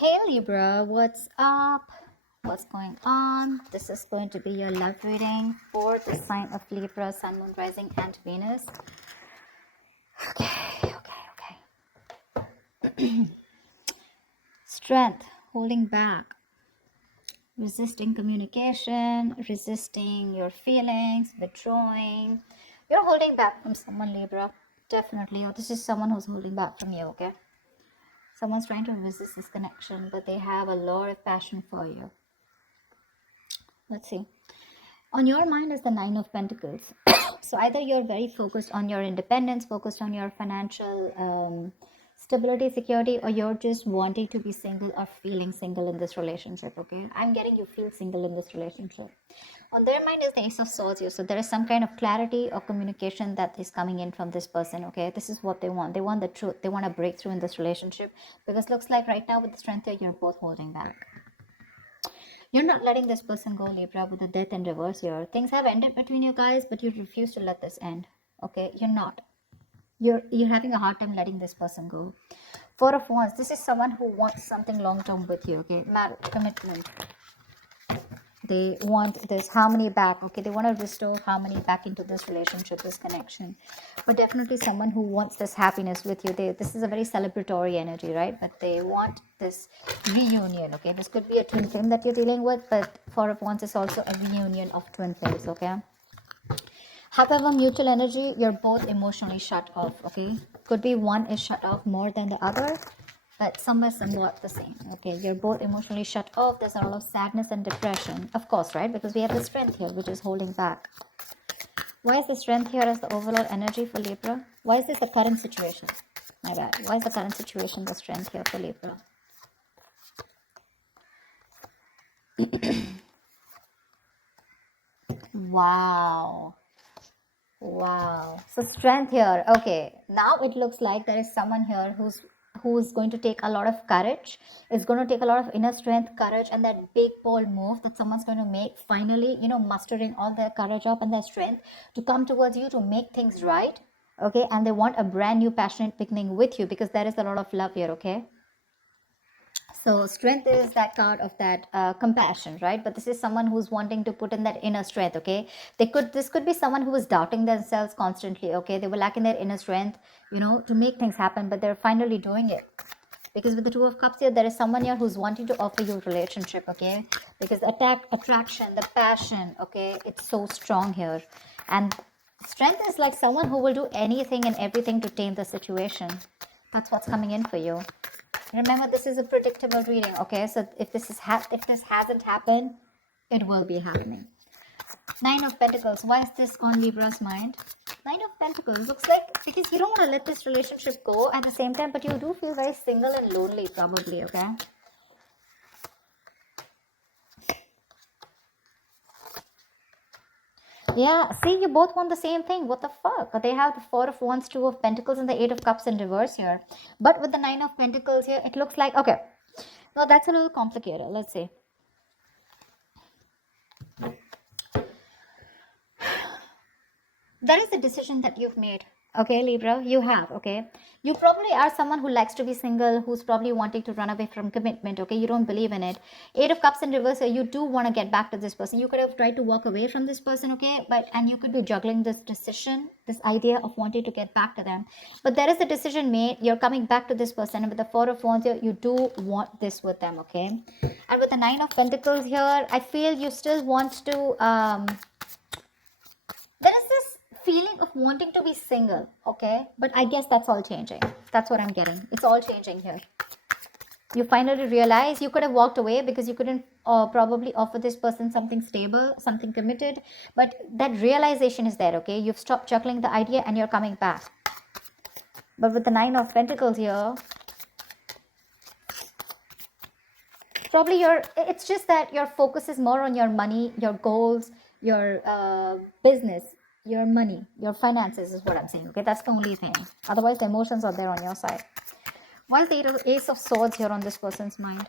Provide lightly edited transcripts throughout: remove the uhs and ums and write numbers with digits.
Hey Libra, what's up? What's going on? This is going to be your love reading for the sign of Libra, Sun, Moon, Rising, and Venus. Okay. Strength, holding back, resisting communication, resisting your feelings, withdrawing. You're holding back from someone, Libra. Definitely. Or this is someone who's holding back from you, okay? Someone's trying to resist this connection, but they have a lot of passion for you. Let's see. On your mind is the Nine of Pentacles. So either you're very focused on your independence, focused on your financial stability, security, or you're just wanting to be single or feeling single in this relationship, okay? I'm getting you feel single in this relationship. On their mind is the Ace of Swords here. So there is some kind of clarity or communication that is coming in from this person, okay? This is what they want. They want the truth. They want a breakthrough in this relationship because looks like right now with the strength here, you're both holding back. You're not letting this person go, Libra, with the death in reverse here. Things have ended between you guys, but you refuse to let this end. Okay, you're not. You're having a hard time letting this person go. Four of Wands. This is someone who wants something long term with you. Okay, marriage, commitment. They want this harmony back. Okay, they want to restore harmony back into this relationship, this connection. But definitely someone who wants this happiness with you. This is a very celebratory energy, right? But they want this reunion. Okay, this could be a twin flame that you're dealing with, but Four of Wands is also a reunion of twin flames. Okay. However, mutual energy, you're both emotionally shut off. Okay, could be one is shut off more than the other, but somewhat the same. Okay, you're both emotionally shut off. There's a lot of sadness and depression, of course, right? Because we have the strength here, which is holding back. Why is the strength here as the overall energy for Libra? Why is this the current situation? My bad. Why is the current situation the strength here for Libra? Wow. Wow. So strength here. Okay. Now it looks like there is someone here who's going to take a lot of courage. It's going to take a lot of inner strength, courage, and that big bold move that someone's going to make finally, mustering all their courage up and their strength to come towards you to make things right. Okay. And they want a brand new passionate beginning with you because there is a lot of love here. Okay. So strength is that card of that compassion, right? But this is someone who's wanting to put in that inner strength. Okay, this could be someone who is doubting themselves constantly. Okay, they were lacking their inner strength, to make things happen, but they're finally doing it. Because with the Two of Cups here, there is someone here who's wanting to offer you a relationship. Okay, because attraction, the passion. Okay, it's so strong here, and strength is like someone who will do anything and everything to tame the situation. That's what's coming in for you. Remember, this is a predictable reading, okay? So if this hasn't happened, it will be happening. Nine of Pentacles. Why is this on Libra's mind? Nine of Pentacles. Looks like because you don't want to let this relationship go at the same time, but you do feel very single and lonely, probably, okay? Yeah, see, you both want the same thing. What the fuck? They have the Four of Wands, Two of Pentacles, and the Eight of Cups in reverse here. But with the Nine of Pentacles here, it looks like, okay, no, that's a little complicated. Let's see. That is the decision that you've made. Okay, Libra, you have. Okay, you probably are someone who likes to be single, who's probably wanting to run away from commitment. Okay, you don't believe in it. Eight of Cups in reverse, you do want to get back to this person. You could have tried to walk away from this person. Okay, and you could be juggling this decision, this idea of wanting to get back to them. But there is a decision made. You're coming back to this person, and with the Four of Wands here, you do want this with them. Okay, and with the Nine of Pentacles here, I feel you still want to. There is this feeling of wanting to be single, okay? But I guess that's all changing. That's what I'm getting. It's all changing here. You finally realize you could have walked away because you couldn't probably offer this person something stable, something committed. But that realization is there, okay? You've stopped juggling the idea and you're coming back. But with the Nine of Pentacles here, probably it's just that your focus is more on your money, your goals, your business, your money, your finances is what I'm saying. Okay, that's the only thing. Otherwise, the emotions are there on your side. Why is the Ace of Swords here on this person's mind?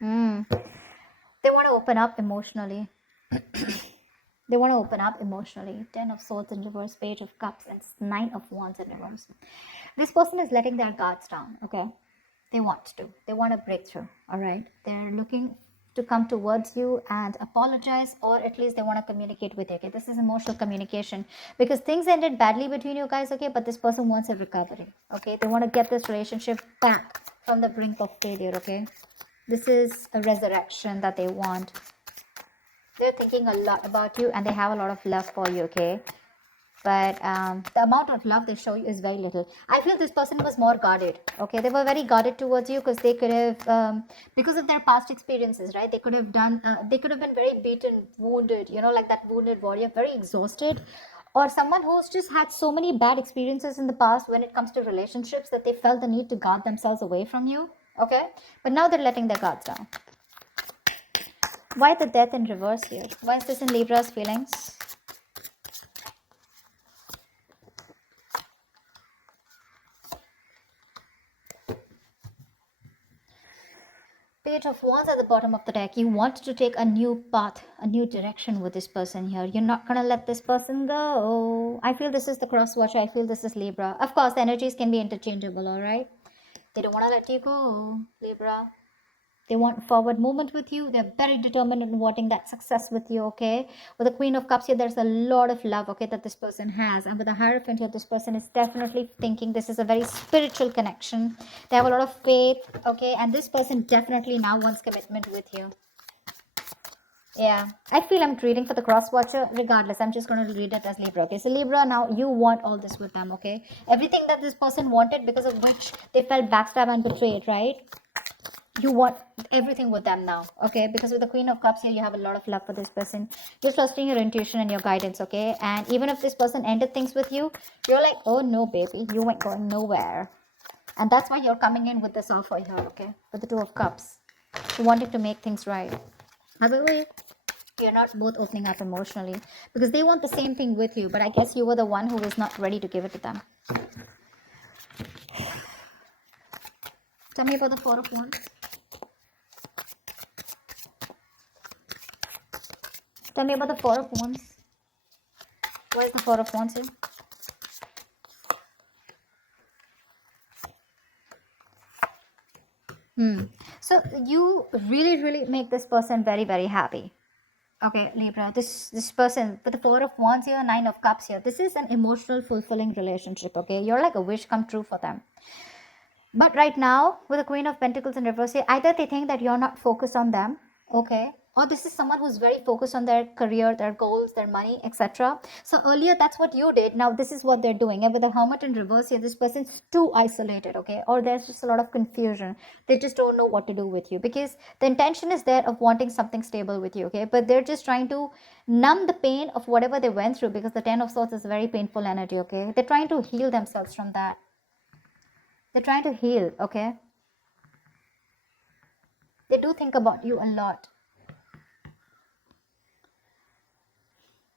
They want to open up emotionally. They want to open up emotionally. 10 of Swords in reverse, Page of Cups, and 9 of Wands in reverse. This person is letting their guards down, okay? They want to. They want a breakthrough, all right? They're looking to come towards you and apologize, or at least they want to communicate with you, okay? This is emotional communication because things ended badly between you guys, okay? But this person wants a recovery, okay? They want to get this relationship back from the brink of failure, okay? This is a resurrection that they want. They're thinking a lot about you and they have a lot of love for you, okay? But the amount of love they show you is very little. I feel this person was more guarded, okay? They were very guarded towards you because they could have, because of their past experiences, right? They could have done, they could have been very beaten, wounded, you know, like that wounded warrior, very exhausted. Or someone who's just had so many bad experiences in the past when it comes to relationships that they felt the need to guard themselves away from you, okay? But now they're letting their guards down. Why the Death in reverse here? Why is this in Libra's feelings? Page of Wands at the bottom of the deck. You want to take a new path, a new direction with this person here. You're not going to let this person go. I feel this is the cross watcher. I feel this is Libra. Of course, the energies can be interchangeable, all right? They don't want to let you go, Libra. They want forward movement with you. They're very determined in wanting that success with you, okay? With the Queen of Cups here, there's a lot of love, okay, that this person has. And with the Hierophant here, this person is definitely thinking this is a very spiritual connection. They have a lot of faith, okay? And this person definitely now wants commitment with you. Yeah, I feel I'm reading for the cross watcher. Regardless, I'm just going to read it as Libra, okay? So Libra, now you want all this with them, okay? Everything that this person wanted because of which they felt backstabbed and betrayed, right? You want everything with them now, okay? Because with the Queen of Cups here, you have a lot of love for this person. You're trusting your intuition and your guidance, okay? And even if this person ended things with you, you're like, oh no, baby, you ain't going nowhere. And that's why you're coming in with this offer here, okay? With the Two of Cups. You wanted to make things right. However, you're not both opening up emotionally because they want the same thing with you, but I guess you were the one who was not ready to give it to them. Tell me about the Four of Wands. Tell me about the Four of Wands. Where's the Four of Wands here? So you really make this person very happy. Okay, Libra, this person with the Four of Wands here, Nine of Cups here, this is an emotional fulfilling relationship, okay? You're like a wish come true for them. But right now, with the Queen of Pentacles in reverse here, either they think that you're not focused on them, okay? Or this is someone who's very focused on their career, their goals, their money, etc. So earlier, that's what you did. Now this is what they're doing. And with the Hermit in reverse here, this person's too isolated, okay? Or there's just a lot of confusion. They just don't know what to do with you because the intention is there of wanting something stable with you, okay? But they're just trying to numb the pain of whatever they went through because the Ten of Swords is a very painful energy, okay? They're trying to heal themselves from that. They're trying to heal, okay? They do think about you a lot.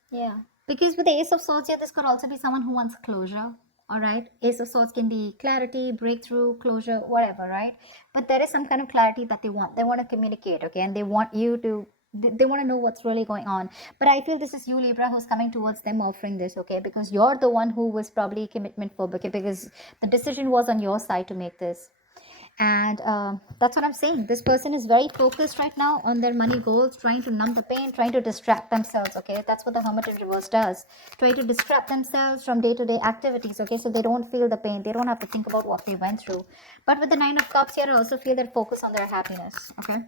Yeah. Because with the Ace of Swords here, this could also be someone who wants closure. All right. Ace of Swords can be clarity, breakthrough, closure, whatever, right? But there is some kind of clarity that they want. They want to communicate, okay? And they want you to, they want to know what's really going on. But I feel this is you, Libra, who's coming towards them offering this, okay? Because you're the one who was probably commitment phobic, okay? Because the decision was on your side to make this. And that's what I'm saying. This person is very focused right now on their money goals, trying to numb the pain, trying to distract themselves, okay? That's what the Hermit in reverse does. Try to distract themselves from day-to-day activities, okay? So they don't feel the pain. They don't have to think about what they went through. But with the Nine of Cups here, I also feel their focus on their happiness, okay?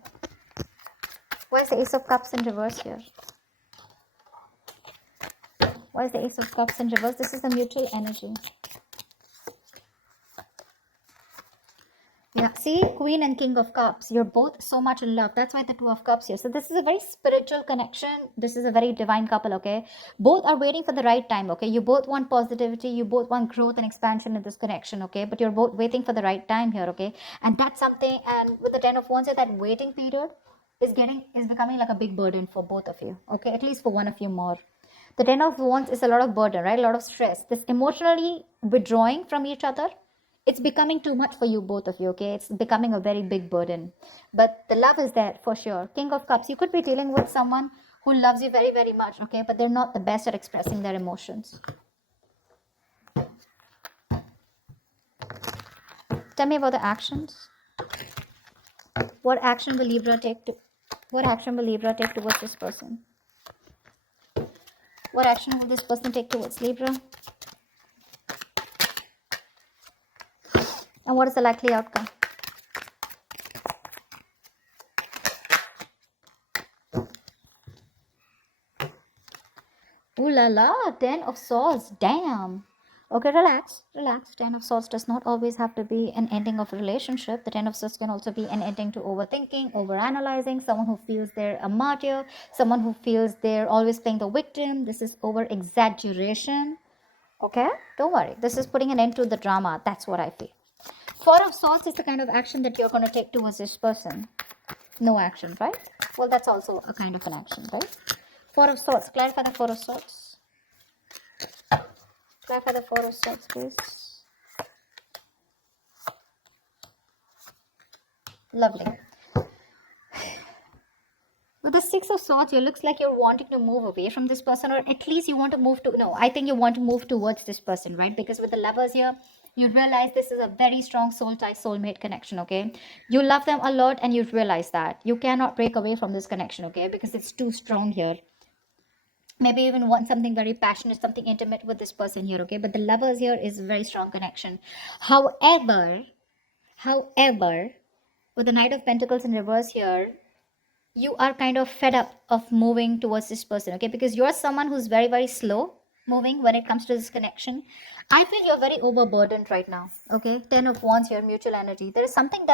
Why is the Ace of Cups in reverse here? Why is the Ace of Cups in reverse? This is the mutual energy. Yeah, see, Queen and King of Cups, you're both so much in love. That's why the Two of Cups here. So this is a very spiritual connection. This is a very divine couple, okay? Both are waiting for the right time, okay? You both want positivity. You both want growth and expansion in this connection, okay? But you're both waiting for the right time here, okay? And that's something, and with the Ten of Wands here, that waiting period is becoming like a big burden for both of you, okay? At least for one of you more. The Ten of Wands is a lot of burden, right? A lot of stress. This emotionally withdrawing from each other, it's becoming too much for you, both of you, okay? It's becoming a very big burden. But the love is there for sure. King of Cups, you could be dealing with someone who loves you very, very much, okay? But they're not the best at expressing their emotions. Tell me about the actions. What action will Libra take towards this person? What action will this person take towards Libra? And what is the likely outcome? Ooh la la, 10 of Swords, damn. Okay, relax. Ten of Swords does not always have to be an ending of a relationship. The Ten of Swords can also be an ending to overthinking, overanalyzing, someone who feels they're a martyr, someone who feels they're always playing the victim. This is over exaggeration. Okay, don't worry. This is putting an end to the drama. That's what I feel. Four of Swords is the kind of action that you're going to take towards this person. No action, right? Well, that's also a kind of an action, right? Four of Swords. Clarify the Four of Swords. Clarify the Four of Swords, please. Lovely. With the Six of Swords, it looks like you're wanting to move away from this person, or at least you want to move to, no, I think you want to move towards this person, right? Because with the Lovers here, you realize this is a very strong soul tie, soulmate connection, okay? You love them a lot and you realize that. You cannot break away from this connection, okay? Because it's too strong here. Maybe even want something very passionate, something intimate with this person here, okay? But the Lovers here is a very strong connection. However, with the Knight of Pentacles in reverse here, you are kind of fed up of moving towards this person, okay? Because you're someone who's very, very slow moving when it comes to this connection. I feel you're very overburdened right now, okay? 10 of Wands here, mutual energy. There is something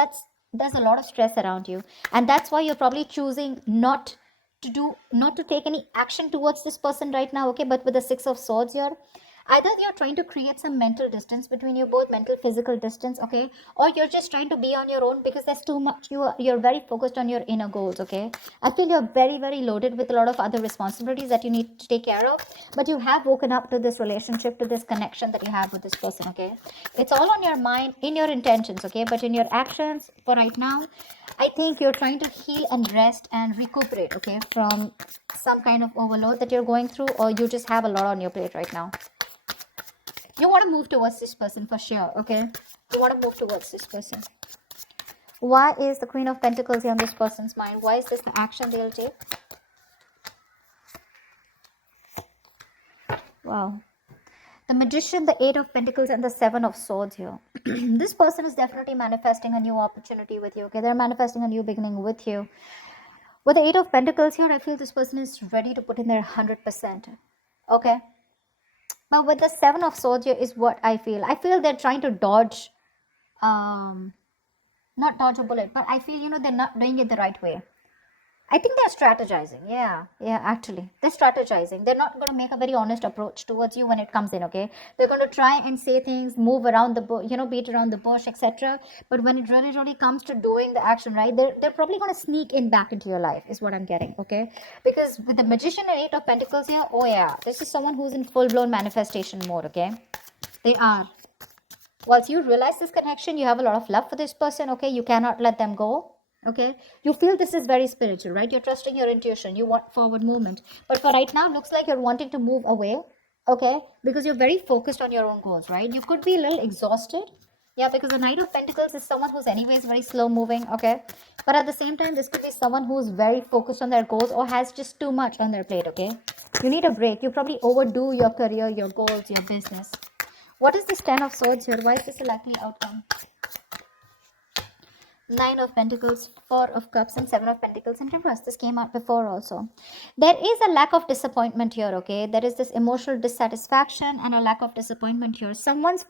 there's a lot of stress around you. And that's why you're probably choosing not to take any action towards this person right now, okay? But with the Six of Swords here, either you're trying to create some mental distance between you both, mental physical distance, okay? Or you're just trying to be on your own because there's too much, you're very focused on your inner goals, okay? I feel you're very, very loaded with a lot of other responsibilities that you need to take care of, but you have woken up to this relationship, to this connection that you have with this person, okay? It's all on your mind, in your intentions, okay? But in your actions for right now, I think you're trying to heal and rest and recuperate, okay, from some kind of overload that you're going through, or you just have a lot on your plate right now. You want to move towards this person for sure, okay? You want to move towards this person. Why is the Queen of Pentacles here on this person's mind? Why is this the action they'll take? Wow. The Magician, the Eight of Pentacles, and the Seven of Swords here. This person is definitely manifesting a new opportunity with you, okay? They're manifesting a new beginning with you. With the Eight of Pentacles here, I feel this person is ready to put in their 100%, okay? But with the Seven of Swords here is what I feel. I feel they're trying to dodge, not dodge a bullet, but I feel, they're not doing it the right way. I think they're strategizing. Yeah, actually. They're strategizing. They're not going to make a very honest approach towards you when it comes in, okay? They're going to try and say things, move around the bush, beat around the bush, etc. But when it really, really comes to doing the action, right, they're probably going to sneak in back into your life, is what I'm getting, okay? Because with the Magician and Eight of Pentacles here, oh yeah, this is someone who's in full-blown manifestation mode, okay? They are. Once you realize this connection, you have a lot of love for this person, okay? You cannot let them go. Okay, you feel this is very spiritual, right? You're trusting your intuition, you want forward movement, but for right now, looks like you're wanting to move away, okay? Because you're very focused on your own goals, right? You could be a little exhausted, yeah, because the Knight of Pentacles is someone who's anyways very slow moving, okay? But at the same time, this could be someone who's very focused on their goals or has just too much on their plate, okay? You need a break. You probably overdo your career, your goals, your business. What is this Ten of Swords here? Why is this a likely outcome? Nine of Pentacles, Four of Cups, and Seven of Pentacles in reverse. This came out before also. There is a lack of disappointment here, okay? There is this emotional dissatisfaction and a lack of disappointment here. Someone's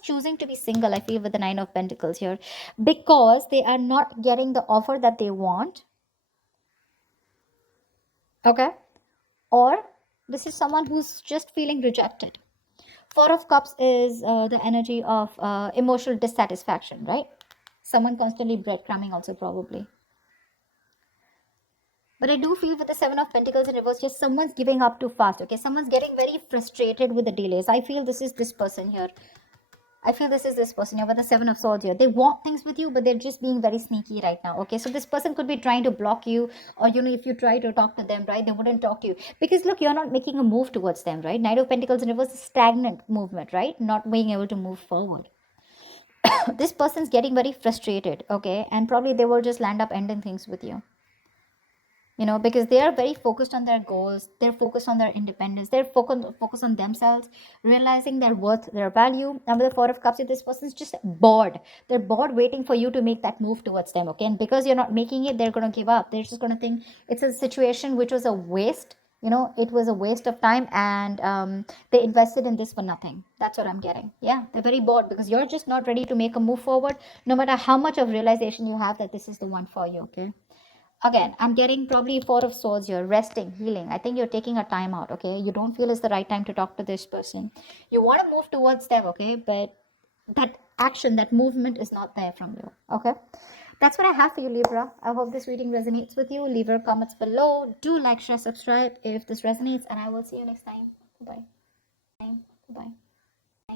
choosing to be single, I feel, with the Nine of Pentacles here, because they are not getting the offer that they want, okay? Or this is someone who's just feeling rejected. Four of Cups is the energy of emotional dissatisfaction, right? Someone constantly breadcrumbing also probably. But I do feel with the Seven of Pentacles in reverse, just someone's giving up too fast, okay? Someone's getting very frustrated with the delays. I feel this is this person here. I feel this is this person here with the Seven of Swords here. They want things with you, but they're just being very sneaky right now. Okay, so this person could be trying to block you, or if you try to talk to them, right, they wouldn't talk to you because look, you're not making a move towards them, right? Knight of Pentacles in reverse is stagnant movement, right? Not being able to move forward. This person's getting very frustrated, okay, and probably they will just land up ending things with you. Because they are very focused on their goals, they're focused on their independence, they're focused on themselves, realizing their worth, their value. Number the Four of Cups, if this person's just bored, they're bored waiting for you to make that move towards them, okay? And because you're not making it, they're going to give up. They're just going to think it's a situation which was a waste. It was a waste of time, and they invested in this for nothing. That's what I'm getting. Yeah, they're very bored because you're just not ready to make a move forward, no matter how much of realization you have that this is the one for you, okay? Again, I'm getting probably Four of Swords here, resting, healing. I think you're taking a time out, okay? You don't feel it's the right time to talk to this person. You want to move towards them, okay? But that action, that movement is not there from you, okay? That's what I have for you, Libra. I hope this reading resonates with you. Leave your comments below. Do like, share, subscribe if this resonates, and I will see you next time. Bye. Bye.